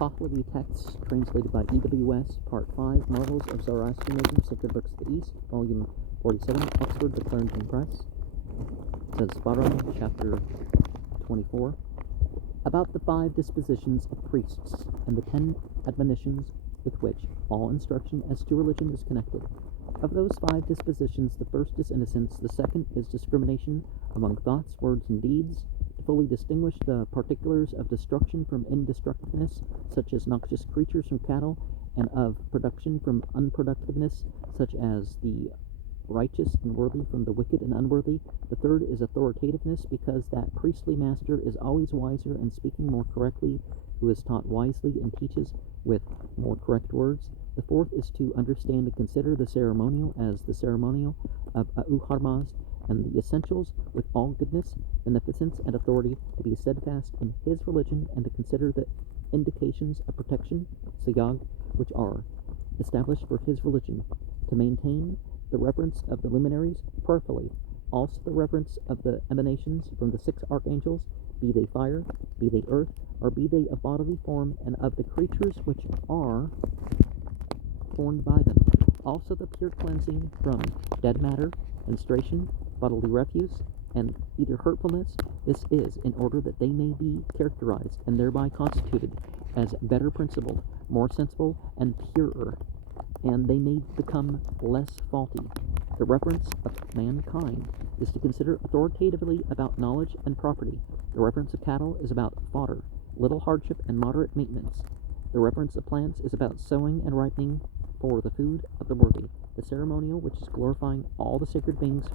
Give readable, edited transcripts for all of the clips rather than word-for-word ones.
Pahlavi texts, translated by E.W.S., Part 5, Marvels of Zoroastrianism, Sacred Books of the East, Volume 47, Oxford, The Clarendon Press. It says Sparam, Chapter 24. About the 5 dispositions of priests, and the 10 admonitions with which all instruction as to religion is connected. Of those 5 dispositions, the first is innocence, the second is discrimination among thoughts, words, and deeds, to fully distinguish the particulars of destruction from indestructiveness, such as noxious creatures from cattle, and of production from unproductiveness, such as the righteous and worthy from the wicked and unworthy. The third is authoritativeness, because that priestly master is always wiser and speaking more correctly, who is taught wisely and teaches with more correct words. The fourth is to understand and consider the ceremonial as the ceremonial of Auharmaz, and the essentials with all goodness, beneficence, and authority, to be steadfast in his religion, and to consider the indications of protection, siyag, which are established for his religion, to maintain the reverence of the luminaries prayerfully, also the reverence of the emanations from the 6 archangels, be they fire, be they earth, or be they of bodily form, and of the creatures which are formed by them. Also the pure cleansing from dead matter, menstruation, bodily refuse, and either hurtfulness. This is in order that they may be characterized and thereby constituted as better principled, more sensible, and purer, and they may become less faulty. The reverence of mankind is to consider authoritatively about knowledge and property. The reverence of cattle is about fodder, little hardship, and moderate maintenance. The reverence of plants is about sowing and ripening for the food of the worthy. The ceremonial, which is glorifying all the sacred beings,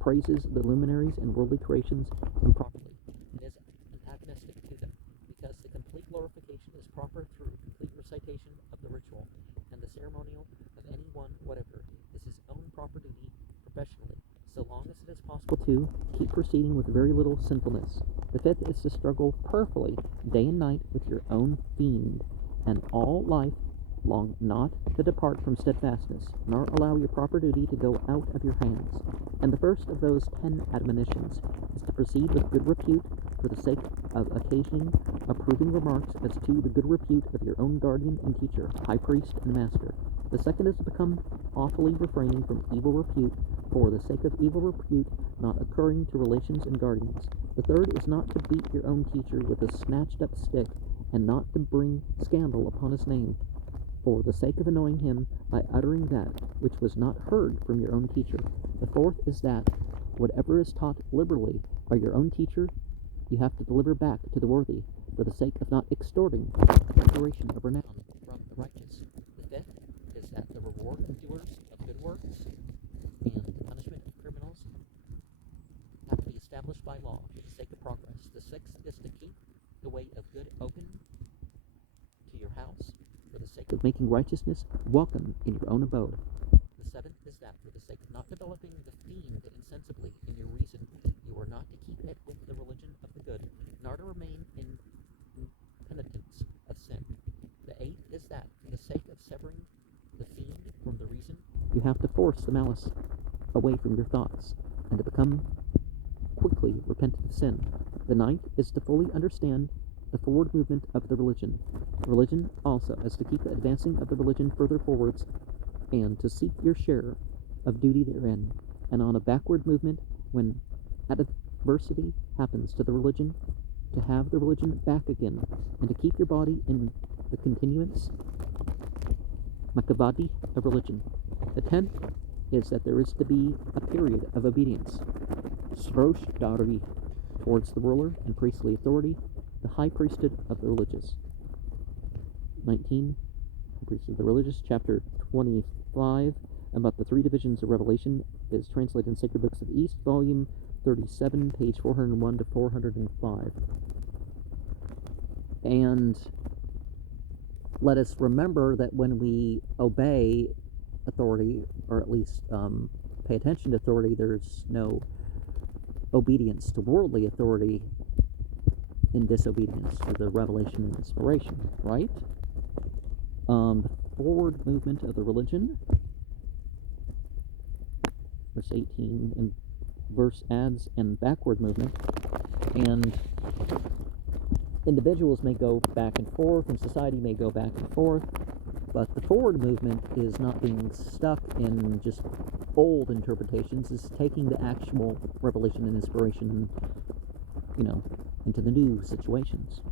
praises the luminaries and worldly creations improperly, and is antagonistic to them, because the complete glorification is proper through complete recitation of the ritual, and the ceremonial of any one whatever is his own proper duty professionally, so long as it is possible to keep proceeding with very little sinfulness. The fifth is to struggle prayerfully day and night with your own fiend, and all life long not to depart from steadfastness, nor allow your proper duty to go out of your hands. And the first of those 10 admonitions is to proceed with good repute, for the sake of occasioning approving remarks as to the good repute of your own guardian and teacher, high priest and master. The second is to become awfully refraining from evil repute, for the sake of evil repute not occurring to relations and guardians. The third is not to beat your own teacher with a snatched up stick, and not to bring scandal upon his name, for the sake of annoying him by uttering that which was not heard from your own teacher. The fourth is that whatever is taught liberally by your own teacher, you have to deliver back to the worthy, for the sake of not extorting declaration of renown from the righteous. The fifth is that the reward of doers of good works and the punishment of criminals have to be established by law for the sake of progress. The sixth is to keep the way of good open to your house, for the sake of making righteousness welcome in your own abode. The seventh is that for the sake of not developing the fiend insensibly in your reason, you are not to keep it with the religion of the good, nor to remain in penitence of sin. The eighth is that for the sake of severing the fiend from the reason, you have to force the malice away from your thoughts, and to become quickly repentant of sin. The ninth is to fully understand the forward movement of the religion. Religion also is to keep the advancing of the religion further forwards, and to seek your share of duty therein, and on a backward movement, when adversity happens to the religion, to have the religion back again, and to keep your body in the continuance makavadi of religion. The 10th is that there is to be a period of obedience, srosh dari, towards the ruler and priestly authority, the high priesthood of the religious. 19, priesthood of the religious, chapter 25, about the 3 divisions of Revelation, is translated in Sacred Books of the East, volume 37, page 401 to 405. And let us remember that when we obey authority, or at least pay attention to authority, there's no obedience to worldly authority in disobedience to the revelation and inspiration, right? The forward movement of the religion, verse 18, and verse adds and backward movement, and individuals may go back and forth, and society may go back and forth, but the forward movement is not being stuck in just old interpretations. It's taking the actual revelation and inspiration, into the new situations,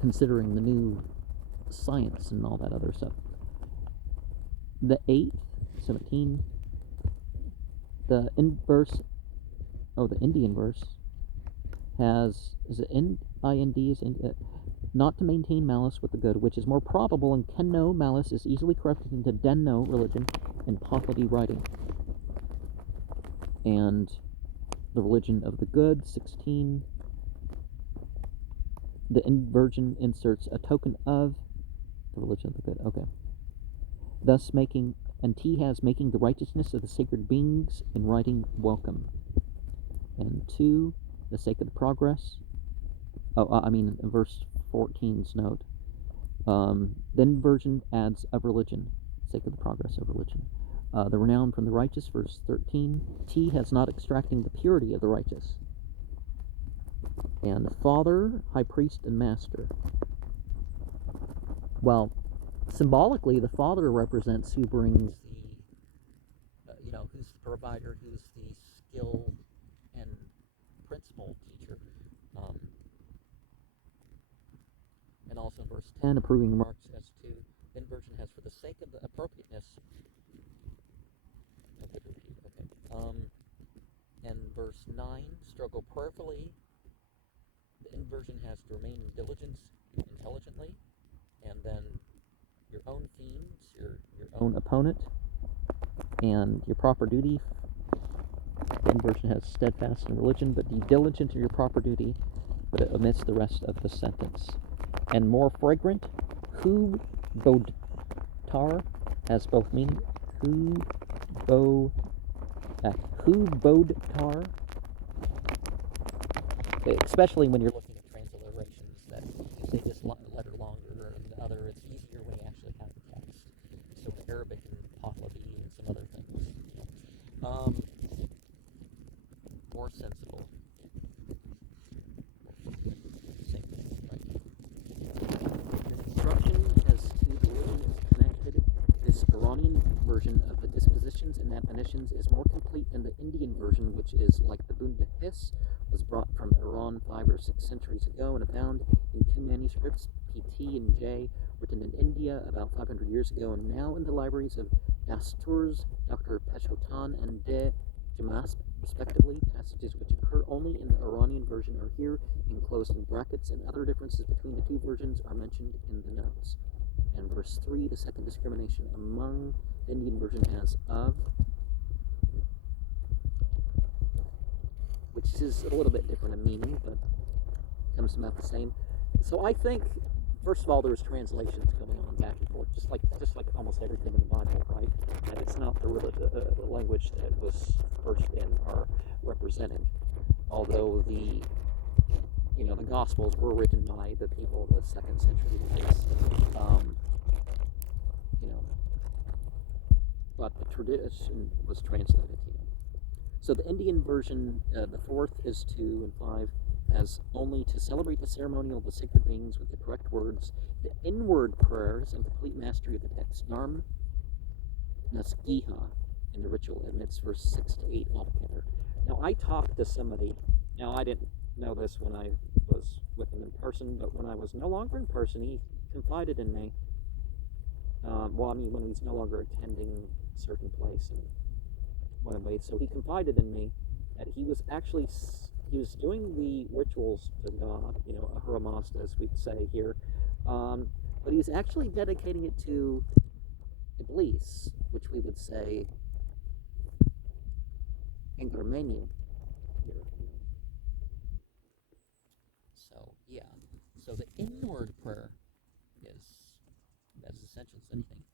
considering the new science and all that other stuff. The 8th, 17, the Indian verse has, is it IND, not to maintain malice with the good, which is more probable, and kenno, malice, is easily corrupted into denno, religion, and Pahlavi, writing. And the religion of the good, 16, the inversion inserts a token of the religion of the good, okay. Thus making, and T has making the righteousness of the sacred beings in writing welcome. And 2, the sake of the progress, verse 14's note, then version adds of religion, sake of the progress of religion. The renown from the righteous, verse 13, T has not extracting the purity of the righteous. And Father, High Priest, and Master. Well, symbolically, the Father represents who brings the, who's the provider, who's the skilled and principal teacher. And also in verse 10, approving remarks as to, then version has for the sake of the appropriateness. Okay. And verse 9, struggle prayerfully. The inversion has to remain in diligence intelligently. And then your own themes, your own opponent, and your proper duty. The inversion has steadfast in religion, but be diligent in your proper duty, but it omits the rest of the sentence. And more fragrant, hu bodtar has both meaning. Hu bodtar, especially when you're looking at transliterations that you say this letter longer and the other, it's easier when you actually have the text. So in Arabic and Pahlavi and some other things. More sensible. Same thing, right? The instruction as to the religion is connected. This Iranian version of the dispositions and admonitions is more complete than the Indian version, which is like the Bunda Hiss, was brought from Iran 5 or 6 centuries ago and found in 2 manuscripts, PT and J, written in India about 500 years ago, and now in the libraries of Dastur's, Dr. Peshotan, and De Jamasp, respectively. Passages which occur only in the Iranian version are here enclosed in brackets, and other differences between the 2 versions are mentioned in the notes. And verse 3, the second discrimination among the Indian version has of, which is a little bit different in meaning, but comes about the same. So I think, first of all, there's translations going on back and forth, just like almost everything in the Bible, right? And it's not the language that was first in or represented. Although the Gospels were written by the people of the 2nd century, but the tradition was translated. So the Indian version, the 4th is 2 and 5, as only to celebrate the ceremonial of the sacred beings with the correct words, the inward prayers, and complete mastery of the text. Narm Nasgiha in the ritual admits verse 6 to 8 altogether. Now I talked to somebody, now I didn't know this when I was with him in person, but when I was no longer in person, he confided in me, when he's no longer attending a certain place, and so he confided in me that he was doing the rituals to God, Ahura Mazda, as we'd say here, but he was actually dedicating it to Iblis, which we would say Engarmenu here. So, yeah. So the inward prayer is as essential as anything.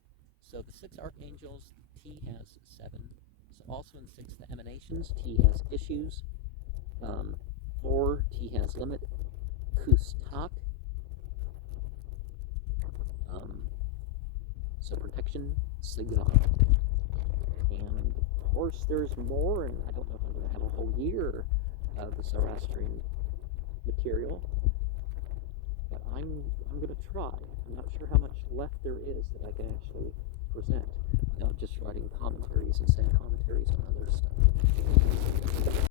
So the 6 archangels, T has 7. So also in 6, the emanations, T has issues. 4, T has limit. Kustak. So protection, Sigar. And of course there's more, and I don't know if I'm going to have a whole year the Zoroastrian material, but I'm going to try. I'm not sure how much left there is that I can actually present without just writing commentaries and saying commentaries on other stuff.